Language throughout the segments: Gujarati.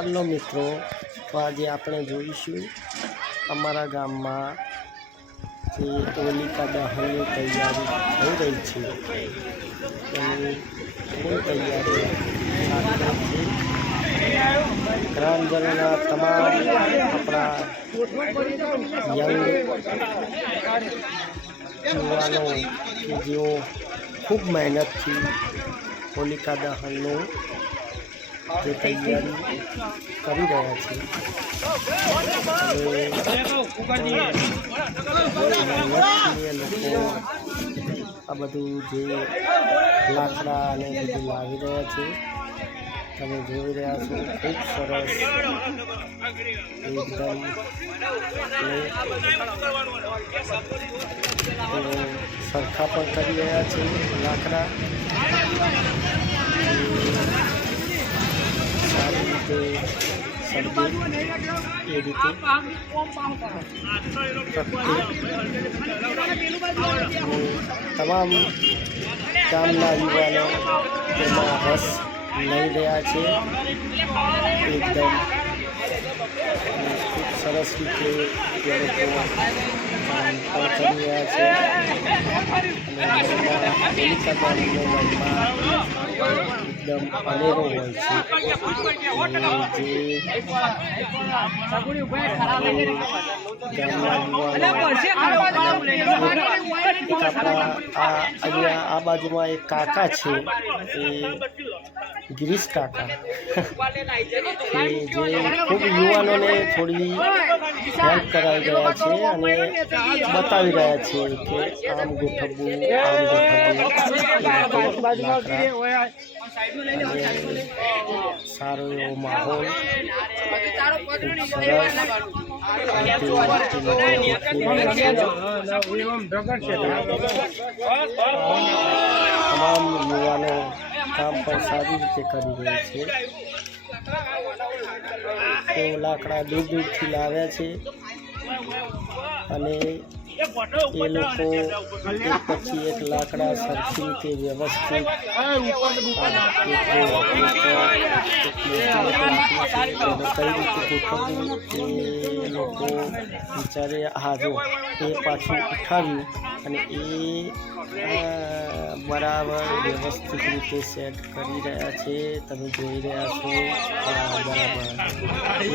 हेलो मित्रों, तो आज આપણે જોઈશું અમારા ગામમાં જે હોલિકા દહનની તૈયારી થઈ રહી છે એની ફૂલ તૈયારી ચાલી રહી છે। ગ્રામજનોના તમામ આપણા યંગ યુવાનો કે જેઓ ખૂબ મહેનતથી હોલિકા દહનનું જે તૈયારી કરી રહ્યા છે એ લોકો આ બધું જે લાકડા અને બધું લાવી રહ્યા છે। તમે જોઈ રહ્યા છો ખૂબ સરસ એકદમ સરખા પણ કરી રહ્યા છે લાકડા સારી રીતે સળગે એ રીતે તમામ ગામના યુવાનો તેમાં રસ લઈ રહ્યા છે। એકદમ ખૂબ સરસ રીતે તે લોકો કામ પણ કરી રહ્યા છે અને હોલિકા દહનનો મહિમા એકદમ અનેરો હોય છે। અહીંયા આ બાજુમાં એક કાકા છે એ ગિરીશ કાકા કે જે ખૂબ યુવાનોને થોડી હેલ્પ કરાવી રહ્યા છે અને બતાવી રહ્યા છે કે આમ ગોઠવવું સારો એવો માહોલ તમામ યુવાનો કામ પણ સારી રીતે કરી રહ્યા છે। તેઓ લાકડા દૂર દૂરથી લાવ્યા છે અને એ લોકો એક પછી એક લાકડા સરખી રીતે વ્યવસ્થિત કઈ રીતે ગોઠવવું એ લોકો વિચારે જો એ પાછું ઉઠાવ્યું અને એ બરાબર વ્યવસ્થિત રીતે સેટ કરી રહ્યા છે। તમે જોઈ રહ્યા છો બરાબર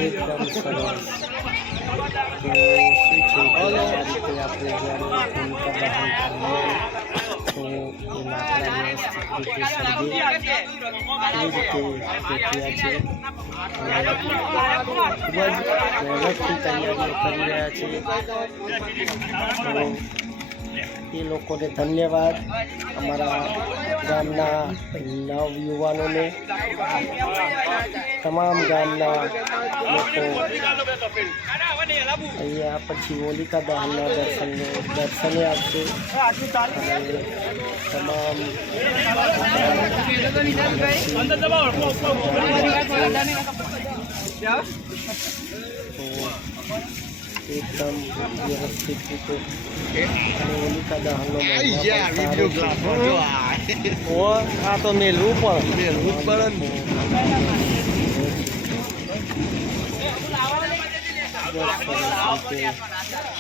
એકદમ સરસ। તો શું છે કે આ રીતે આપણે જ્યારે હોલિકા દહન કરીએ તો એ લાકડા વ્યવસ્થિત રીતે સળગે એ રીતે ગોઠવ્યા છે અને ખૂબ જ મહેનતથી તૈયારીઓ કરી રહ્યા છે। તો એ લોકોને ધન્યવાદ, અમારા ગામના નવયુવાનોને, તમામ ગામના લોકો અહીંયા પછી હોલિકા દહનના દર્શને આવશે અને તમામ એકદમ વ્યવસ્થિત રીતે હોલિકા દહનનો આ તો મેલવું પડે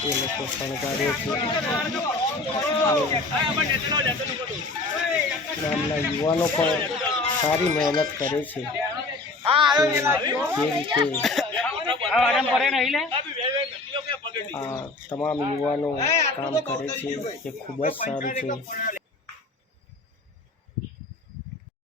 એ લોકો શણગારે છે। ગામના યુવાનો પણ સારી મહેનત કરે છે જે રીતે આ તમામ યુવાનો કામ કરે છે એ ખૂબ જ સારું છે।